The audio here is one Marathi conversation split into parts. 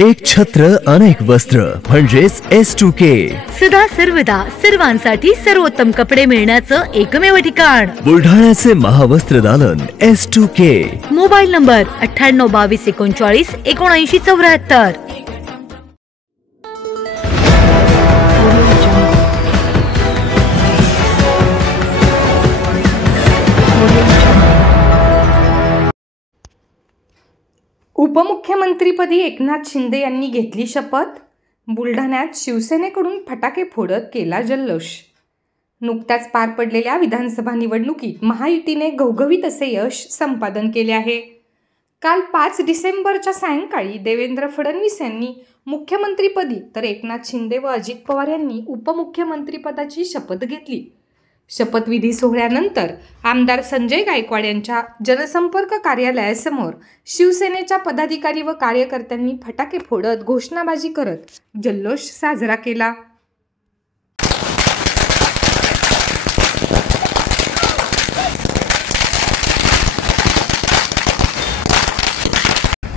एक छत्र अनेक वस्त्र म्हणजेच S2K. सदा सर्वदा सर्वांसाठी सर्वोत्तम कपडे मिळण्याचं एकमेव ठिकाण बुलढाण्याचे महावस्त्र दालन S2K. Mobile number 9822391974. उपमुख्यमंत्रीपदी एकनाथ शिंदे यांनी घेतली शपथ. बुलढाण्यात शिवसेनेकडून फटाके फोडत केला जल्लोष. नुकत्याच पार पडलेल्या विधानसभा निवडणुकीत महायुतीने घवघवीत असे यश संपादन केले आहे. काल 5 डिसेंबरच्या सायंकाळी देवेंद्र फडणवीस यांनी मुख्यमंत्रीपदी तर एकनाथ शिंदे व अजित पवार यांनी उपमुख्यमंत्रीपदाची शपथ घेतली. शपथविधी सोहळ्यानंतर आमदार संजय गायकवाड यांच्या जनसंपर्क कार्यालयासमोर शिवसेनेच्या पदाधिकारी व कार्यकर्त्यांनी फटाके फोडत घोषणाबाजी करत जल्लोष साजरा केला.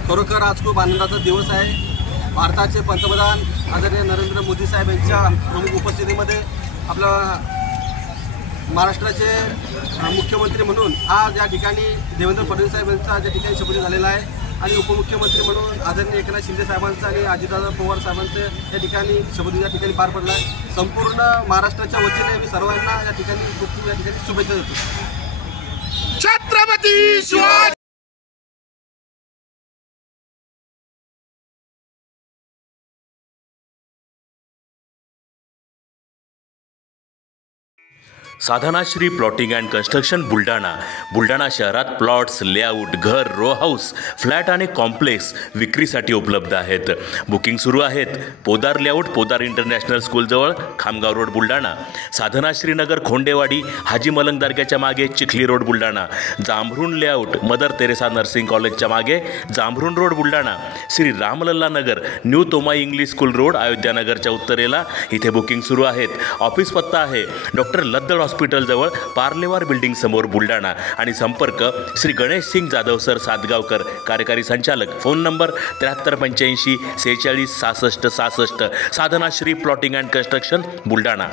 खरोखर आज खूप आनंदाचा दिवस आहे. भारताचे पंतप्रधान आदरणीय नरेंद्र मोदी साहेब यांच्या प्रमुख उपस्थितीमध्ये आपला महाराष्ट्राचे मुख्यमंत्री म्हणून आज या ठिकाणी देवेंद्र फडणवीस साहेब यांचा ज्या ठिकाणी शपथ झालेला आहे आणि उपमुख्यमंत्री म्हणून आदरणीय एकनाथ शिंदे साहेबांचा आणि अजितदादा पवार साहेबांचे या ठिकाणी शपथ या ठिकाणी पार पडला आहे. संपूर्ण महाराष्ट्राच्या वतीने मी सर्वांना या ठिकाणी खूप या ठिकाणी शुभेच्छा देतो. Chhatrapati Shivaji. Sadhanashri plotting and construction Buldhana शहरात प्लॉट्स, लेआउट, घर, रो हाऊस, फ्लॅट आणि कॉम्प्लेक्स विक्रीसाठी उपलब्ध आहेत. बुकिंग सुरू आहेत. पोदार लेआउट, पोदार इंटरनॅशनल स्कूलजवळ, खामगाव रोड, बुलढाणा. साधनाश्री नगर, खोंडेवाडी, हाजी मलंग दर्ग्याच्या मागे, Chikhli road, Buldhana. Jambharun layout, Mother Teresa nursing कॉलेजच्या मागे, Jambharun road, Buldhana. Shri Ramlalla Nagar, new Tomai English school road, अयोध्यानगरच्या उत्तरेला. इथे बुकिंग सुरू आहेत. ऑफिस पत्ता आहे डॉक्टर लद्दड हॉस्पिटलजवळ, पार्लेवार बिल्डिंग समोर, बुलढाणा. आणि संपर्क श्री गणेश सिंग जाधव सर सातगावकर, कार्यकारी संचालक. Phone number 7385 46 66 66. Sadhanashri plotting and construction, Buldhana.